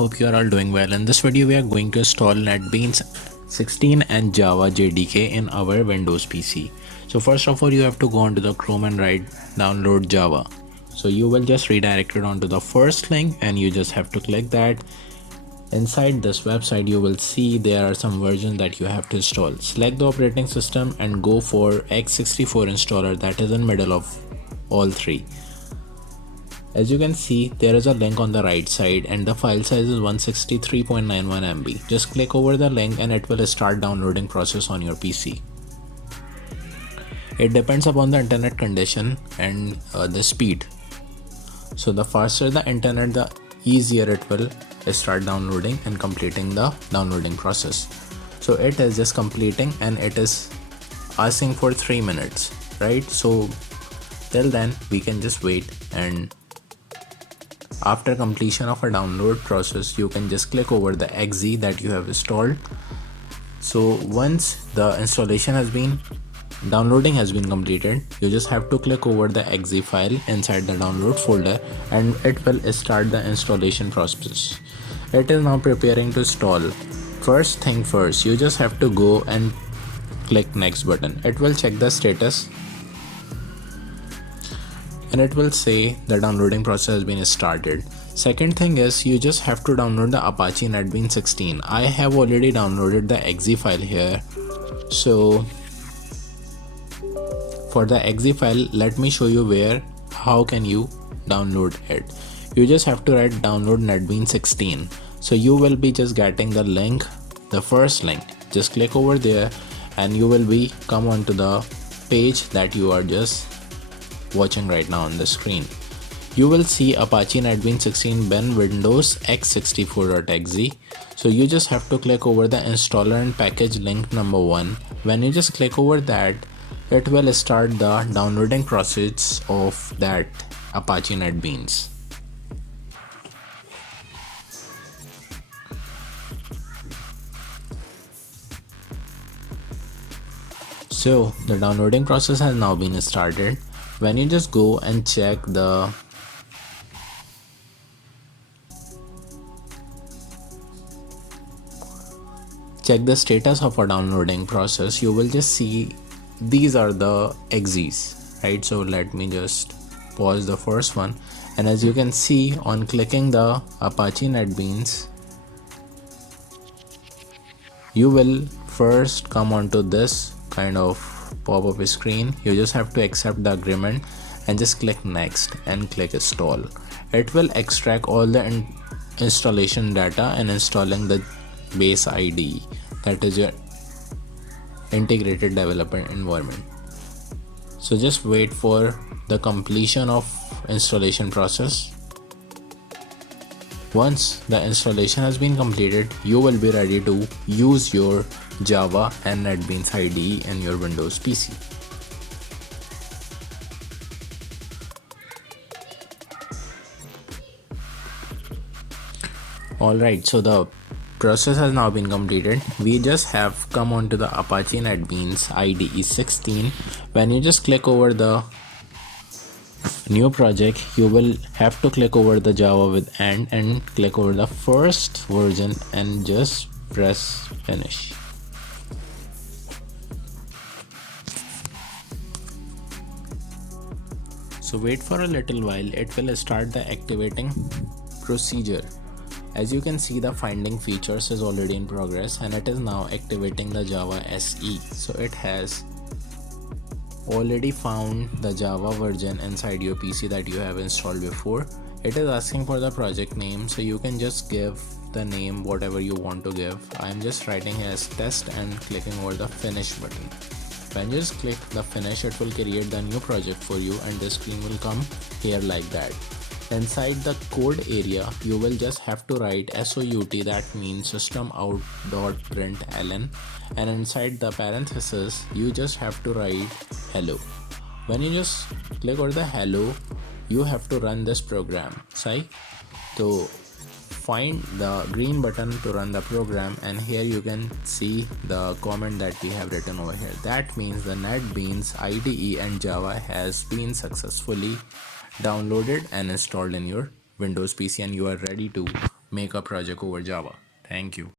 hope you are all doing well. In this video we are going to install NetBeans 16 and Java JDK in our Windows PC. So first of all you have to go onto the Chrome and write download Java. So you will just redirect it onto the first link and you just have to click that. Inside this website you will see there are some versions that you have to install. Select the operating system and go for x64 installer that is in middle of all three. As you can see, there is a link on the right side and the file size is 163.91 MB. Just click over the link and it will start downloading process on your PC. It depends upon the internet condition and the speed. So the faster the internet, the easier it will start downloading and completing the downloading process. So it is just completing and it is asking for 3 minutes, right? So till then we can just wait, and after completion of a download process you can just click over the exe that you have installed. So once the installation has been downloading has been completed, you just have to click over the exe file inside the download folder and it will start the installation process. It is now preparing to install. First thing first, you just have to go and click next button. It will check the status and it will say the downloading process has been started. Second thing is you just have to download the Apache NetBeans 16. I have already downloaded the exe file here. So for the exe file, let me show you how can you download it. You just have to write download NetBeans 16. So you will be just getting the link, the first link. Just click over there and you will be come onto the page that you are just watching right now on the screen. You will see Apache NetBeans 16 Ben Windows x64.exe. So you just have to click over the installer and package link number 1. When you just click over that, it will start the downloading process of that Apache NetBeans. So the downloading process has now been started. When you just go and check the status of a downloading process, you will just see these are the exes, right? So let me just pause the first one, and as you can see on clicking the Apache NetBeans, you will first come onto this kind of pop-up screen. You just have to accept the agreement and just click next and click install. It will extract all the installation data and installing the base IDE, that is your integrated development environment. So just wait for the completion of installation process. Once the installation has been completed, you will be ready to use your Java and NetBeans IDE in your Windows PC. Alright, so the process has now been completed. We just have come onto the Apache NetBeans IDE 16. When you just click over the new project, you will have to click over the Java with and click over the first version and just press finish. So wait for a little while, it will start the activating procedure. As you can see, the finding features is already in progress and it is now activating the Java SE. So it has already found the Java version inside your PC that you have installed before. It is asking for the project name, so you can just give the name whatever you want to give. I'm just writing here as test and clicking over the finish button. When you just click the finish, it will create the new project for you and the screen will come here like that. Inside the code area, you will just have to write SOUT, that means systemout.println, and inside the parenthesis, you just have to write hello. When you just click over the hello, you have to run this program. So find the green button to run the program, and here you can see the comment that we have written over here. That means the NetBeans IDE and Java has been successfully downloaded and installed in your Windows PC and you are ready to make a project over Java. Thank you.